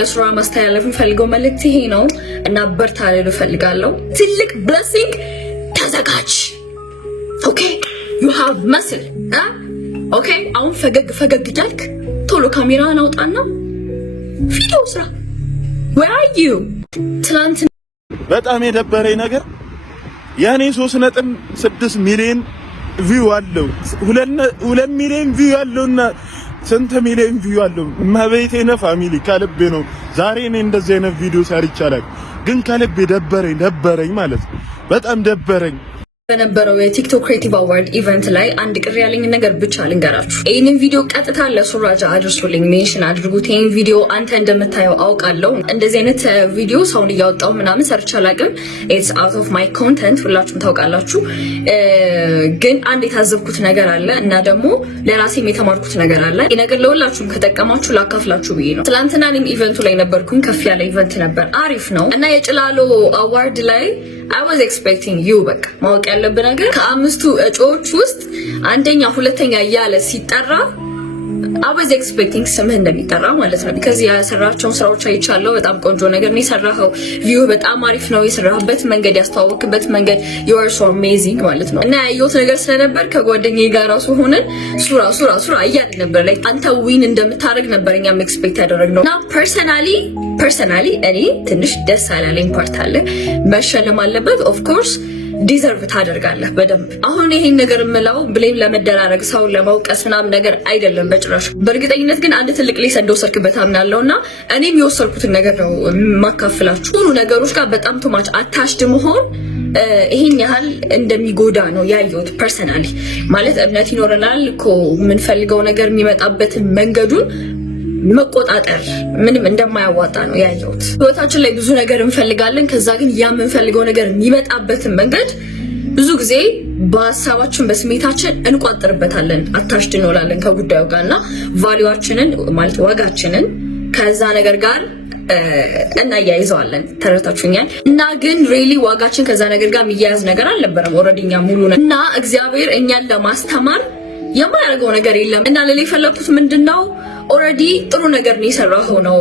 ለስራ ማስተላለፍ ፈልገው መልእክት ይሄ ነው እና በርታ ልል ፈልጋለሁ። ትልቅ ብሌሲንግ ተዘጋጅ። ኦኬ you have muscle ኦኬ አሁን ፈገግ ጃልክ ቶሎ ካሜራን አውጣና ቪዲዮ ስራ። where are you ትላንት በጣም የደበረኝ ነገር ያኔ 3.6 ሚሊዮን ቪው አለው 2 ሚሊዮን ቪው አለውና ስንት ሚሊዮን ቪው አለው ማበይቴና ፋሚሊ ከልቤ ነው። ዛሬ እኔ እንደዚህ አይነት ቪዲዮ ሰርቻለሁ ግን ከልቤ ደበረኝ ማለት በጣም ደበረኝ። በነበረው የቲክቶክ ክሬቲቭ አዋርድ ኢቨንት ላይ አንድ ቅር ያለኝ ነገር ብቻ ልንገራችሁ። ይሄንን ቪዲዮ ቀጥታ ለሱራጃ አድርሱልኝ፣ ሜንሽን አድርጉት። ይሄን ቪዲዮ አንተ እንደምታየው አውቃለሁ። እንደዚህ አይነት ቪዲዮ ሰውን እያወጣው ምናምን ሰርች አላውቅም። ኢትስ አውት ኦፍ ማይ ኮንተንት ሁላችሁም ታውቃላችሁ። ግን አንድ የታዘብኩት ነገር አለ እና ደግሞ ለራሴም የተማርኩት ነገር አለ። ይሄ ነገር ለሁላችሁም ከጠቀማችሁ ላካፍላችሁ ብዬ ነው። ትናንትና እኔም ኢቨንቱ ላይ ነበርኩኝ። ከፍ ያለ ኢቨንት ነበር፣ አሪፍ ነው እና የጭላሎ አዋርድ ላይ I was expecting you በቃ ማወቅ ያለብን ነገር ከአምስቱ እጩዎች ውስጥ አንደኛ ሁለተኛ እያለ ሲጠራ I was expecting ስምህ እንደሚጠራ ማለት ነው። because ያሰራቸውን ስራዎች አይቻለሁ። በጣም ቆንጆ ነገር ነው የሰራኸው። ቪው በጣም አሪፍ ነው። የሰራህበት መንገድ ያስተዋወቅበት መንገድ you are so amazing ማለት ነው እና ያየሁት ነገር ስለነበር ከጓደኛዬ ጋር ራሱ ሆነን ሱራ እያልን ነበር። like አንተ ዊን እንደምታደርግ ነበር እኛም ኤክስፔክት ያደረግነው እና ፐርሰናሊ እኔ ትንሽ ደስ አላለኝ ፓርት አለ። መሸለም አለበት ኦፍ ኮርስ ዲዘርቭ ታደርጋለህ በደንብ። አሁን ይሄን ነገር የምለው ብሌም ለመደራረግ ሰው ለማውቀስ ምናምን ነገር አይደለም በጭራሽ። በእርግጠኝነት ግን አንድ ትልቅ ሌሰን እንደወሰድክበት አምናለሁና እኔም የወሰድኩትን ነገር ነው ማካፍላችሁ። ሁሉ ነገሮች ጋር በጣም ቱማች አታሽድ መሆን ይሄን ያህል እንደሚጎዳ ነው ያየሁት ፐርሰናሊ። ማለት እምነት ይኖረናል እኮ የምንፈልገው ነገር የሚመጣበትን መንገዱን መቆጣጠር ምንም እንደማያዋጣ ነው ያየሁት። ህይወታችን ላይ ብዙ ነገር እንፈልጋለን። ከዛ ግን ያ የምንፈልገው ነገር የሚመጣበትን መንገድ ብዙ ጊዜ በሀሳባችን በስሜታችን እንቋጥርበታለን፣ አታሽድ እንላለን ከጉዳዩ ጋርና ቫልዩአችንን ማለት ዋጋችንን ከዛ ነገር ጋር እናያይዘዋለን። ተረታችሁኛል? እና ግን ሪሊ ዋጋችን ከዛ ነገር ጋር የሚያያዝ ነገር አልነበረም። ኦልሬዲ እኛ ሙሉ ነን እና እግዚአብሔር እኛን ለማስተማር የማያደርገው ነገር የለም እና ለሌላ የፈለኩት ምንድነው ኦልሬዲ ጥሩ ነገር ነው የሰራው ነው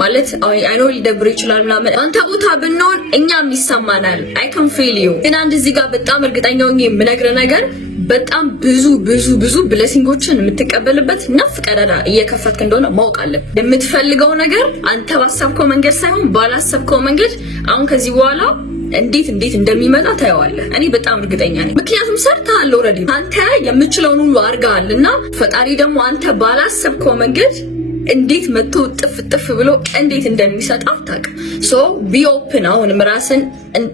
ማለት አይ ኖ ሊደብር ይችላል ምናምን አንተ ቦታ ብንሆን እኛም ይሰማናል። አይ ካን ፊል ዩ ግን አንድ እዚህ ጋር በጣም እርግጠኛ ሆኜ የምነግርህ ነገር በጣም ብዙ ብሌሲንጎችን የምትቀበልበት ነፍ ቀዳዳ እየከፈትክ እንደሆነ ማወቅ አለብህ። የምትፈልገው ነገር አንተ ባሰብከው መንገድ ሳይሆን ባላሰብከው መንገድ አሁን ከዚህ በኋላ እንዴት እንደሚመጣ ታየዋለህ። እኔ በጣም እርግጠኛ ነኝ። ምክንያቱም ሰርተሃል ኦልሬዲ አንተ የምትችለውን ሁሉ አድርገሃልና ፈጣሪ ደግሞ አንተ ባላሰብከው መንገድ እንዴት መጥቶ ጥፍ ብሎ እንዴት እንደሚሰጥ አታውቅም። ሶ ቢ ኦፕን አሁንም ራስን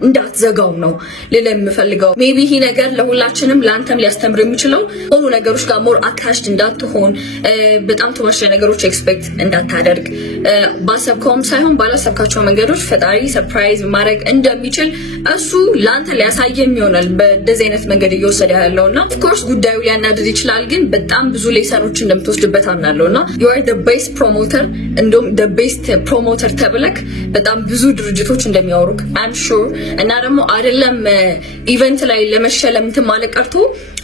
እንዳትዘጋው ነው ልል የምፈልገው። ሜቢ ይሄ ነገር ለሁላችንም ለአንተም ሊያስተምር የሚችለው ሁሉ ነገሮች ጋር ሞር አታሽድ እንዳትሆን፣ በጣም ተወሰነ ነገሮች ኤክስፔክት እንዳታደርግ፣ ባሰብከውም ሳይሆን ባላሰብካቸው መንገዶች ፈጣሪ ሰርፕራይዝ ማድረግ እንደሚችል እሱ ለአንተ ሊያሳየም ይሆናል በደዚህ አይነት መንገድ እየወሰደ ያለውና ኦፍ ኮርስ ጉዳዩ ሊያናድድ ይችላል፣ ግን በጣም ብዙ ሌሰኖች እንደምትወስድበት አምናለሁና you are the best promoter እንደውም the best promoter ተብለክ በጣም ብዙ ድርጅቶች እንደሚያወሩክ I'm sure እና ደግሞ አይደለም ኢቨንት ላይ ለመሸለም እንትን ማለት ቀርቶ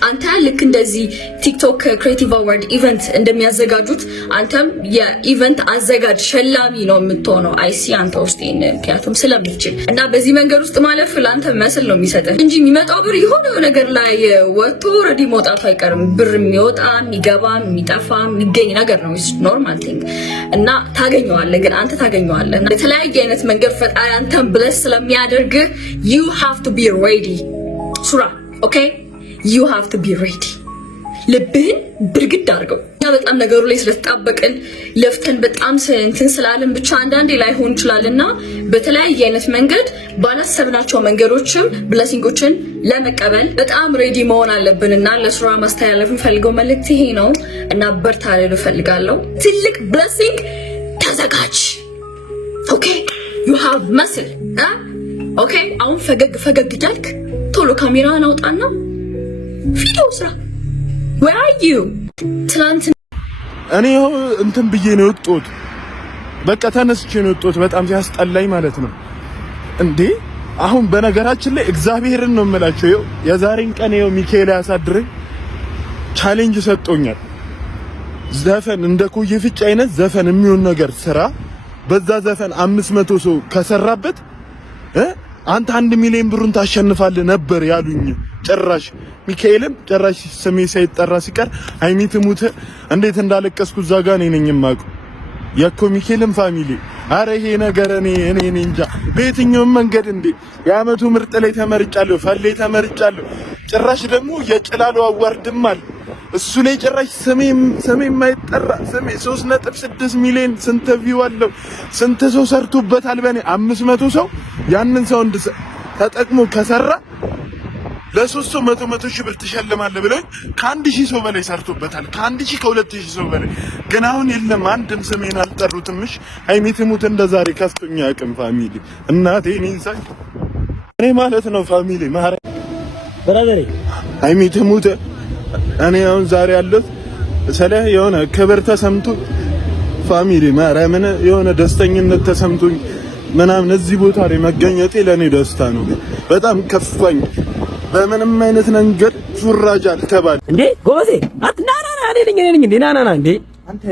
አንተ ልክ እንደዚህ ቲክቶክ ክሬቲቭ አዋርድ ኢቨንት እንደሚያዘጋጁት አንተም የኢቨንት አዘጋጅ ሸላሚ ነው የምትሆነው። አይሲ አንተ ውስጥ ምክንያቱም ስለምትችል እና በዚህ መንገድ ውስጥ ማለፍ ለአንተ መስል ነው የሚሰጥህ እንጂ የሚመጣው ብር የሆነ ነገር ላይ ወጥቶ ኦልሬዲ መውጣቱ አይቀርም። ብር የሚወጣ የሚገባ የሚጠፋ የሚገኝ ነገር ነው ኖርማል ቲንግ እና ታገኘዋለህ። ግን አንተ ታገኘዋለህ እና የተለያየ አይነት መንገድ ፈጣሪ አንተን ብለስ ስለሚያደርግ you have to be ready ሱራ ኦኬ you have to be ready። ልብህን ብርግድ አድርገው። በጣም ነገሩ ላይ ስለተጣበቅን ለፍተን በጣም እንትን ስላለን ብቻ አንዳንዴ ላይሆን ይችላልና በተለያየ አይነት መንገድ ባላሰብናቸው መንገዶችም ብሌሲንጎችን ለመቀበል በጣም ሬዲ መሆን አለብንና ለሱራ ማስተላለፍ ፈልገው መልእክት ይሄ ነው እና በርታ ልል ፈልጋለሁ። ትልቅ ብሌሲንግ ተዘጋጅ። ኦኬ you have muscle ኦኬ አሁን ፈገግ ጃልክ ቶሎ ካሜራን አውጣና ቪዲዮ ስራ። where are you ትላንት እኔ እንትን ብዬ ነው የወጣሁት። በቃ ተነስቼ ነው የወጣሁት። በጣም ሲያስጠላኝ ማለት ነው እንዴ። አሁን በነገራችን ላይ እግዚአብሔርን ነው የምላቸው። የዛሬን ቀን ሚካኤል ያሳድረኝ ቻሌንጅ ሰጥቶኛል። ዘፈን እንደ ኮየ ፍጭ አይነት ዘፈን የሚሆን ነገር ስራ በዛ ዘፈን 500 ሰው ከሰራበት አንተ 1 ሚሊዮን ብሩን ታሸንፋለህ ነበር ያሉኝ። ጭራሽ ሚካኤልም ጭራሽ ስሜ ሳይጠራ ሲቀር ሃይሚ ትሙት እንዴት እንዳለቀስኩ እዛ ጋር ነኝ የማውቀው የኮ ሚካኤልም ፋሚሊ። አረ ይሄ ነገር እኔ እንጃ በየትኛውም መንገድ እንዴ የአመቱ ምርጥ ላይ ተመርጫለሁ፣ ፈሌ ተመርጫለሁ። ጭራሽ ደግሞ የጭላሉ አዋርድማል እሱ ላይ ጭራሽ ስሜ የማይጠራ ስሜ 3.6 ሚሊዮን ስንት ቪው አለው፣ ስንት ሰው ሰርቶበታል። በኔ 500 ሰው ያንን ሰው ተጠቅሞ ከሰራ ለሶስት ሰው 100 ሺህ ብር ትሸልማለህ ብለው ከ1000 ሰው በላይ ሰርቶበታል። ከ1000 ከ2000 ሰው በላይ ግን አሁን የለም፣ አንድም ስሜን አልጠሩትምሽ። ሃይሚ ትሙት እንደዛሬ ከፍቶኛ አቅም ፋሚሊ እናቴ እኔ ማለት ነው ፋሚሊ ማረ ብራዘር ሃይሚ ትሙት እኔ አሁን ዛሬ ያለው ስለ የሆነ ክብር ተሰምቶ ፋሚሊ ማርያምን የሆነ ደስተኝነት ተሰምቶኝ ምናምን እዚህ ቦታ ላይ መገኘቴ ለኔ ደስታ ነው። በጣም ከፋኝ። በምንም አይነት መንገድ ሱራጃ ተባለ እንዴ ጎበዜ አትናናና እኔ ነኝ እንዴ ናናና እንዴ አንተ